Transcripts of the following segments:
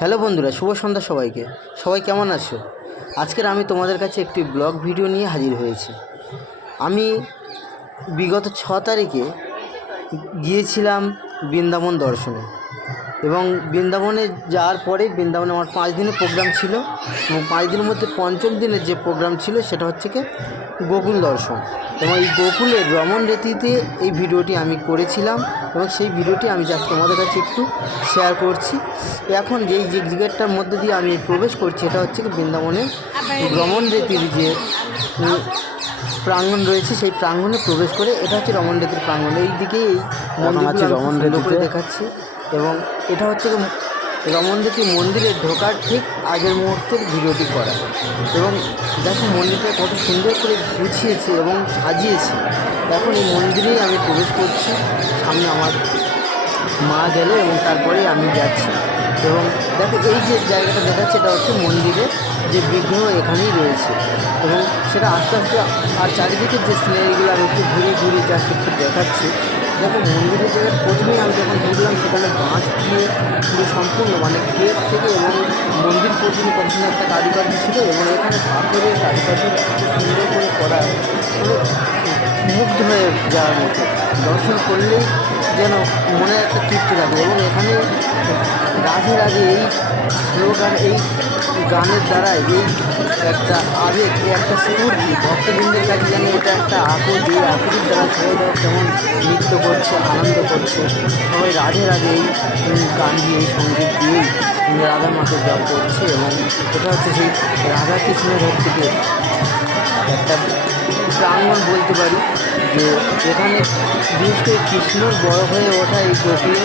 Hello বন্ধুরা, শুভ সন্ধ্যা সবাইকে। সবাই কেমন আছো? আজকের আমি তোমাদের কাছে একটি ব্লগ ভিডিও নিয়ে হাজির হয়েছি। আমি বিগত 6 তারিখে গিয়েছিলাম বৃন্দাবন দর্শনে, এবং বৃন্দাবনে যাওয়ার পরে বৃন্দাবনে আমার 5 দিনের প্রোগ্রাম ছিল, এবং 5 দিনের মধ্যে পঞ্চম দিনের যে প্রোগ্রাম ছিল সেটা হচ্ছে কি গোকুল দর্শন। এবং এই গোকুলের রমণ রীতিতে এই ভিডিওটি আমি করেছিলাম, এবং সেই ভিডিওটি আমি যা তোমাদের কাছে একটু শেয়ার করছি। এখন যেই যে গেটটার মধ্যে দিয়ে আমি প্রবেশ করছি, এটা হচ্ছে কি বৃন্দাবনের রমণ রীতির যে প্রাঙ্গণ রয়েছে, সেই প্রাঙ্গণে প্রবেশ করে এটা হচ্ছে রমণ রীতির প্রাঙ্গণ। এই দিকেই মন্দিরটি রমণ রীতি করে দেখাচ্ছি, এবং এটা হচ্ছে রমণ রীতি মন্দিরে ঢোকার ঠিক আগের মুহূর্তের ভিডিওটি করা। এবং দেখো মন্দিরটা কত সুন্দর করে গুছিয়েছে এবং সাজিয়েছে। এখন এই মন্দিরেই আমি প্রবেশ করছি, সামনে আমার মা গেল এবং তারপরে আমি যাচ্ছি। এবং দেখো এই যে জায়গাটা দেখাচ্ছে, এটা হচ্ছে মন্দিরের যে বিগ্রহ এখানেই রয়েছে, এবং সেটা আস্তে আস্তে আর চারিদিকের যে সিনারিগুলো আমি একটু ঘুরে ঘুরে জাস্ট একটু দেখাচ্ছি। দেখো মন্দিরের জায়গায় প্রথমেই আমি যখন ঢুকলাম সেখানে বাঁশ দিয়ে পুরো সম্পূর্ণ মানে গেট থেকে এবং মন্দির পর্যন্ত কতদিন একটা কারুকার্য ছিল, এবং এখানে পাথরের কারুকার্য সুন্দর করে করা, মানে মুগ্ধ হয়ে যাওয়ার মতো। দর্শন করলেই যেন মনে একটা তৃপ্তি থাকে। এবং এখানে রাধে রাধে এই স্লোগান, এই গানের দ্বারা এই একটা আবেগ, এই একটা স্ফূর্তি ভক্তবৃন্দের কাছে যেন এটা একটা আকুল, এই আকুতির দ্বারা সবাই যেমন নৃত্য করছে, আনন্দ করছে, সবাই রাধে রাধে এই গান দিয়ে, এই সঙ্গীত দিয়েই রাধা মাকে জপ করছে। এবং এটা হচ্ছে সেই রাধা কৃষ্ণের হচ্ছে যে একটা প্রাঙ্গণ বলতে পারি, যে এখানে বিশেষ করে কৃষ্ণর বড় হয়ে ওঠা এই গোকুলে,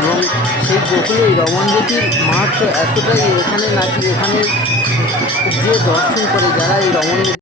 এবং সেই গোকুলে এই রমণ রীতির মাহাত্ম্য এতটাই এখানে নাকি এখানে যে দর্শন করে যারা এই রমণ